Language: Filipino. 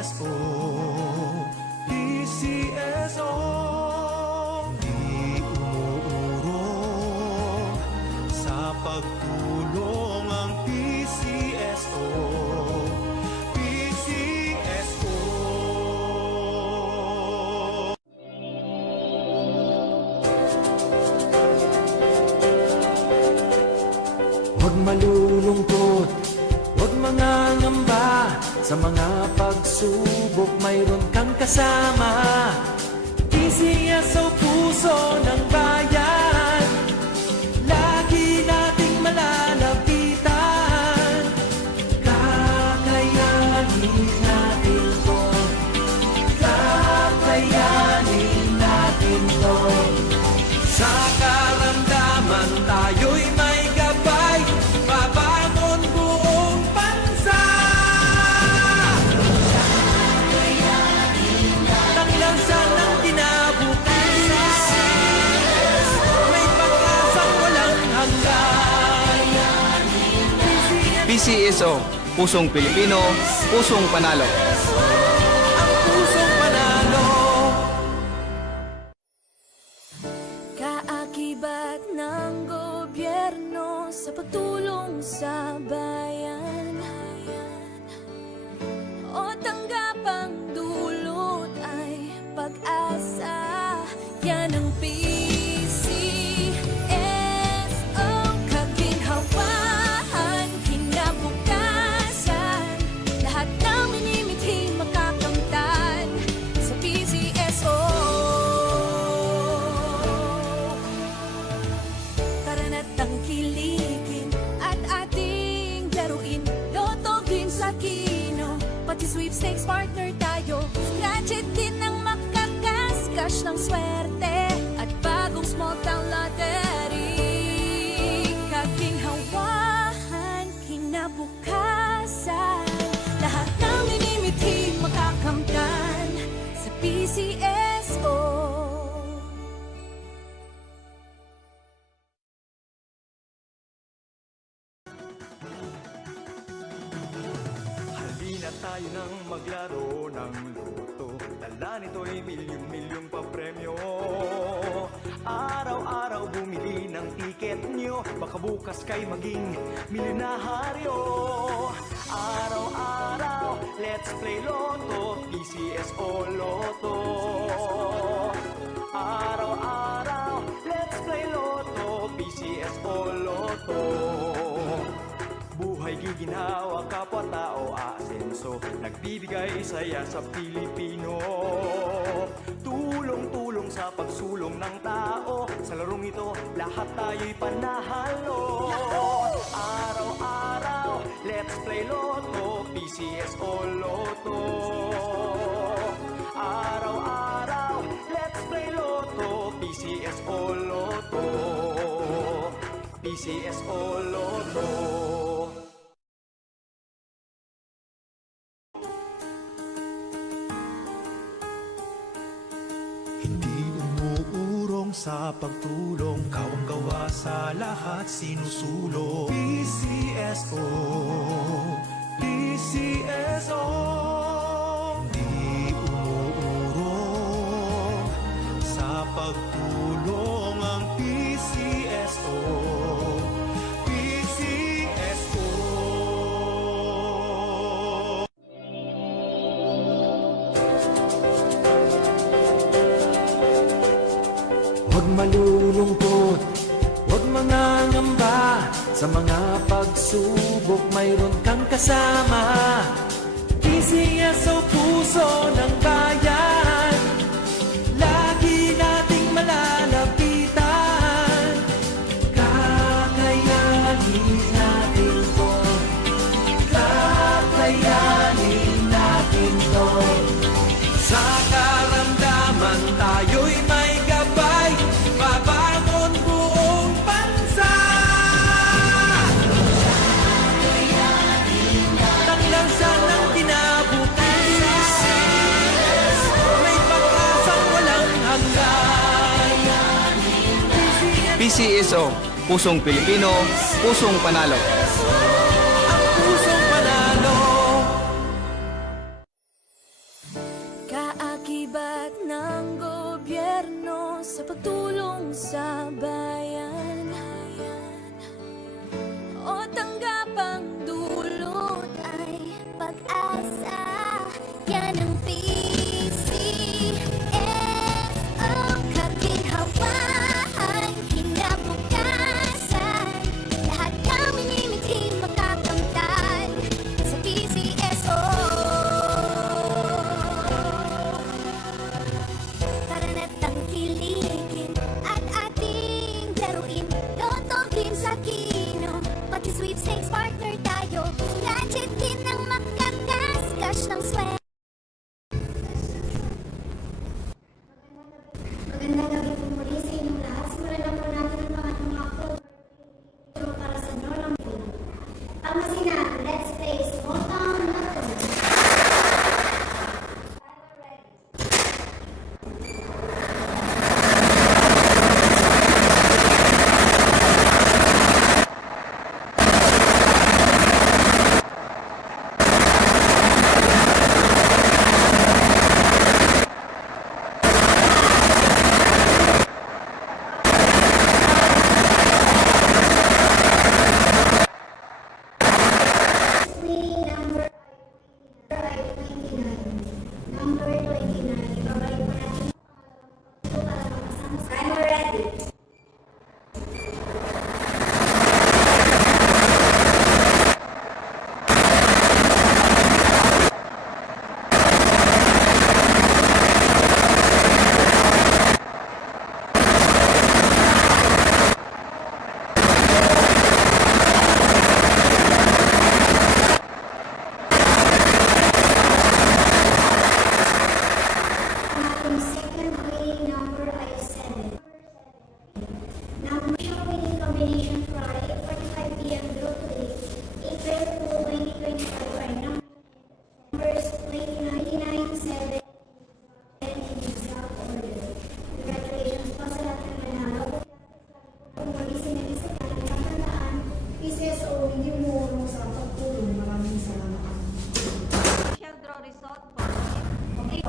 PCSO, PCSO. Di umuurong sa pagtulong ang PCSO, PCSO. Huwag malulungkot, huwag mangangamba. Sa mga pagsubok mayroon kang kasama. PCSO, puso ng bayan, lagi nating malalapitan. Kakayanin natin to, kakayanin natin to. Sa karamdaman tayo'y may gabay, babangon buong bansa. Tanglansan ng kinabukasan, may pag-asang walang hanggan. PCSO, pusong Pilipino, pusong panalo. Ang pusong panalo. Kaakibat ng gobyerno sa pagtulong sa bayan, o tanggapang dulot ay pag-asa. Yan ang PCSO, kaginhawahan, kinabukasan. Lahat ng minimithi makakamtan sa PCSO. Tara na't tangkilikin at ating laruin. Lotto, Greens at Kino, pati sweepstakes partner tayo. Scratch it din ang makakascash ng swerte at bagong small town lottery. Kaginhawahan, kinabukasan. Lahat ng minimithi makakamtan sa PCSO. Halina tayo nang maglaro ng loto. Dala nito'y milyon-milyong papremyo. Araw-araw bumili ng tiket nyo, baka bukas kay maging milyonaryo. Araw-araw, let's play Lotto, PCSO Lotto. Araw-araw, let's play Lotto, PCSO Lotto. Buhay giginhawa, kapwa-tao aasenso, nagbibigay saya sa Pilipino. Tulong-tulong sa pagsulong ng tao, sa larong ito lahat tayo'y panahalo. Araw-araw, let's play Lotto, PCSO Lotto. Araw-araw, let's play Lotto, PCSO Lotto. PCSO Lotto. Hindi umuurong sa pagtulong, kawang gawa sa lahat sinusulong. PCSO, PCSO. Hindi umuurong sa pagtulong ang PCSO, PCSO. Huwag malulungkot, huwag mangangamba. Sa mga pagsubok mayroon kang kasama. PCSO, puso ng bayan, lagi nating malalapitan. Kakayanin natin to, kakayanin natin to. Sa karamdaman tayo'y may gabay, babangon buong bansa. Tanglansan ng kinabukasan, may pag-asang walang hanggan. PCSO, pusong Pilipino, pusong panalo. Ang pusong panalo. Kaakibat ng gobyerno sa pagtulong sa bayan o tanggapang dulot ay pag-asa. Yan ang PCSO, kaginhawaan, kinabukasan. Lahat kami limitin makakamtan sa PCSO. Tara na't tangkilikin at ating laruin. Lotto game sa kino, pati sweepstakes partner tayo. Gadget din ang makakas, cash ng swerte. Magandang gabi po muli sa inyong lahat. Simulan na po natin ang pangatlong akto para sa Northern Philippines. Ang masinabi, let's play Small Town Lotto. Winning number ay 29. Number 29. Ibabalik po natin ito para makasama sa timer ready. Ang ating second winning number ay 7. Number winning combination